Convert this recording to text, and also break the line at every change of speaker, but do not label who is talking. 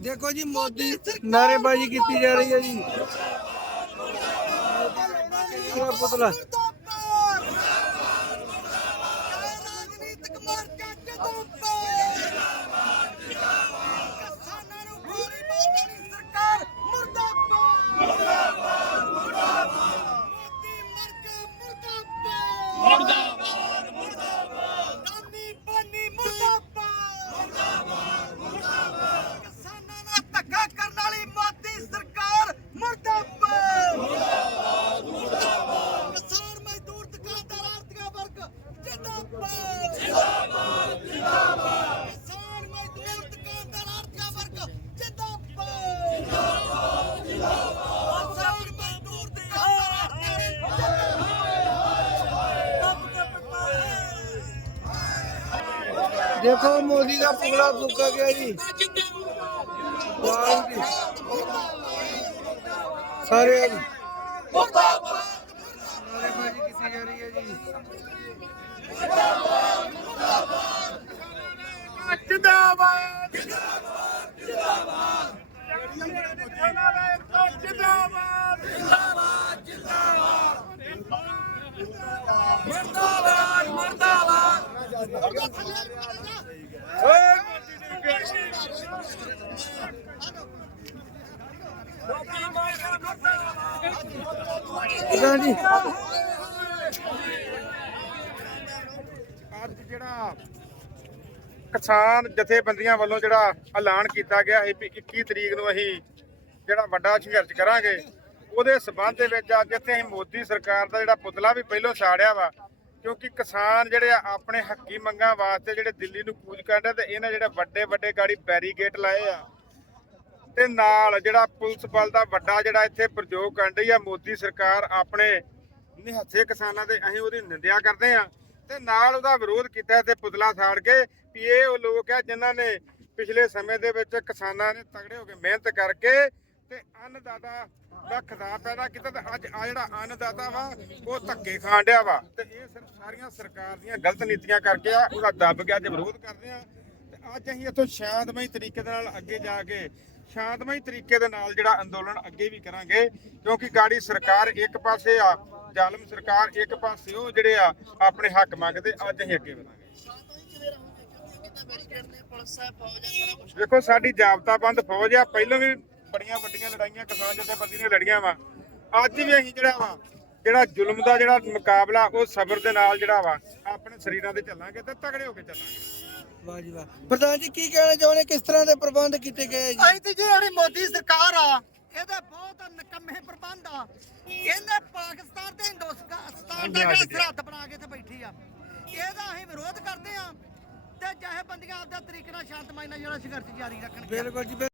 ਦੇਖੋ ਜੀ ਮੋਦੀ ਨਾਰੇਬਾਜ਼ੀ ਕੀਤੀ ਜਾ ਰਹੀ ਹੈ ਜੀ। ਪੁਤਲਾ।
Don't
ਦੇਖੋ ਮੋਦੀ ਦਾ ਪੁਤਲਾ ਫੂਕਾ ਗਿਆ ਜੀ। ਵਾਹ ਜੀ। ਸਾਰੇ ਜੀ। ਨਾਰੇਬਾਜ਼ੀ ਕੀਤੀ ਜਾ ਰਹੀ ਹੈ ਜੀ।
ਜਿੰਦਾਬਾਦ ਮਰਦਾਬਾਦ ਮਰਦਾਬਾਦ
ਕਿਦਾਂ ਜੀ
ਅੱਜ ਜਿਹੜਾ ਕਿਸਾਨ ਜਥੇਬੰਦੀਆਂ ਵੱਲੋਂ ਜਿਹੜਾ ਐਲਾਨ ਕੀਤਾ ਗਿਆ ਹੈ ਵੀ 21 ਤਰੀਕ ਨੂੰ ਅਸੀਂ ਜਿਹੜਾ ਵੱਡਾ ਸੰਘਰਸ਼ ਕਰਾਂਗੇ, ਉਹਦੇ ਸਬੰਧ ਦੇ ਵਿੱਚ ਅੱਜ ਇੱਥੇ ਅਸੀਂ ਮੋਦੀ ਸਰਕਾਰ ਦਾ ਜਿਹੜਾ ਪੁਤਲਾ ਵੀ ਪਹਿਲਾਂ ਸਾੜਿਆ ਵਾ, ਕਿਉਂਕਿ ਕਿਸਾਨ ਜਿਹੜੇ ਆ ਆਪਣੇ ਹੱਕੀ ਮੰਗਾਂ ਵਾਸਤੇ ਜਿਹੜੇ ਦਿੱਲੀ ਨੂੰ ਕੂਚ ਕਰਦੇ ਤੇ ਇਹਨਾਂ ਜਿਹੜੇ ਵੱਡੇ ਵੱਡੇ ਗਾੜੀ ਬੈਰੀਗੇਟ ਲਾਏ ਆ ਤੇ ਨਾਲ ਜਿਹੜਾ ਪੁਲਿਸ ਬਲ ਦਾ ਵੱਡਾ ਜਿਹੜਾ ਇੱਥੇ ਪ੍ਰਯੋਗ ਕਰ ਰਹੀ ਆ, ਮੋਦੀ ਸਰਕਾਰ ਆਪਣੇ ਨਿਹੱਥੇ ਕਿਸਾਨਾਂ ਦੇ ਅਸੀਂ ਉਹਦੀ ਨਿੰਦਿਆ ਕਰਦੇ ਆ। ਤੇ ਨਾਲ ਉਹਦਾ ਵਿਰੋਧ ਕੀਤਾ ਤੇ ਪੁਤਲਾ ਸਾੜ ਕੇ ਵੀ ਇਹ ਉਹ ਲੋਕ ਆ ਜਿਨ੍ਹਾਂ ਨੇ ਪਿਛਲੇ ਸਮੇਂ ਦੇ ਵਿੱਚ ਕਿਸਾਨਾਂ ਨੇ ਤਗੜੇ ਹੋ ਕੇ ਮਿਹਨਤ ਕਰਕੇ ਤੇ ਅੰਨਦਾਤਾ ਦਾ ਖਿਤਾਬ ਪੈਦਾ ਕੀਤਾ ਤੇ ਅੱਜ ਆ ਜਿਹੜਾ ਅੰਨਦਾਤਾ ਵਾ, ਉਹ ਧੱਕੇ ਖਾਣ ਡਿਆ ਵਾ। ਤੇ ਇਹ ਸਿਰਫ ਸਾਰੀਆਂ ਸਰਕਾਰ ਦੀਆਂ ਗਲਤ ਨੀਤੀਆਂ ਕਰਕੇ ਆ, ਉਹਦਾ ਦੱਬ ਕੇ ਅੱਜ ਵਿਰੋਧ ਕਰਦੇ ਆ। ਅੱਜ ਅਸੀਂ ਇੱਥੋਂ ਸ਼ਾਂਤਮਈ ਤਰੀਕੇ ਦੇ ਨਾਲ ਅੱਗੇ ਜਾ ਕੇ, ਸ਼ਾਂਤਮਈ ਤਰੀਕੇ ਦੇ ਨਾਲ ਜਿਹੜਾ ਅੰਦੋਲਨ ਅੱਗੇ ਵੀ ਕਰਾਂਗੇ, ਕਿਉਂਕਿ ਗਾੜੀ ਸਰਕਾਰ ਇੱਕ ਪਾਸੇ ਆ, ਜ਼ਾਲਮ ਸਰਕਾਰ ਇੱਕ ਪਾਸੇ ਉਹ ਜਿਹੜੇ ਆ, ਆਪਣੇ ਹੱਕ ਮੰਗਦੇ, ਅੱਜ ਅਸੀਂ ਅੱਗੇ ਵਧਾਂਗੇ। ਦੇਖੋ, ਸਾਡੀ ਜਾਬਤਾਬੰਦ ਫੌਜ ਆ, ਪਹਿਲਾਂ ਵੀ ਬੜੀਆਂ ਵੱਡੀਆਂ ਲੜਾਈਆਂ ਕਿਸਾਨ ਜਥੇਬੰਦੀ ਨੇ ਲੜੀਆਂ ਵਾ, ਅੱਜ ਵੀ ਅਸੀਂ ਜਿਹੜਾ ਵਾ ਜਿਹੜਾ ਜ਼ੁਲਮ ਦਾ ਜਿਹੜਾ ਮੁਕਾਬਲਾ ਉਹ ਸਬਰ ਦੇ ਨਾਲ ਜਿਹੜਾ ਵਾ ਆਪਣੇ ਸਰੀਰਾਂ ਤੇ ਚੱਲਾਂਗੇ ਤੇ ਤਗੜੇ ਹੋ ਕੇ ਚੱਲਾਂਗੇ।
ਵਾਹ ਜੀ ਵਾਹ। ਪ੍ਰਧਾਨ ਜੀ ਕੀ ਕਹਿਣਾ ਚਾਹੁੰਦੇ? ਕਿਸ ਤਰ੍ਹਾਂ ਦੇ ਪ੍ਰਬੰਧ ਕੀਤੇ ਗਏ ਜੀ?
ਅੱਜ ਦੀ ਜਿਹੜੀ ਮੋਦੀ ਸਰਕਾਰ ਆ ਇਹਦੇ ਬਹੁਤ ਨਕੰਮੇ ਪ੍ਰਬੰਧ ਆ। ਇਹਨੇ ਪਾਕਿਸਤਾਨ ਤੇ ਹਿੰਦੁਸਤਾਨ ਦਾ ਸਰਹੱਦ ਬਣਾ ਕੇ ਤੇ ਬੈਠੀ ਆ। ਇਹਦਾ ਅਸੀਂ ਵਿਰੋਧ ਕਰਦੇ ਆ ਤੇ ਜਥੇਬੰਦੀਆਂ ਆਪਦਾ ਤਰੀਕੇ ਨਾਲ ਸ਼ਾਂਤਮਈ ਨਾਲ ਜਿਹੜਾ ਸੰਘਰਸ਼ ਜਾਰੀ ਰੱਖਣਗੇ।
ਬਿਲਕੁਲ ਜੀ ਬਿਲਕੁਲ।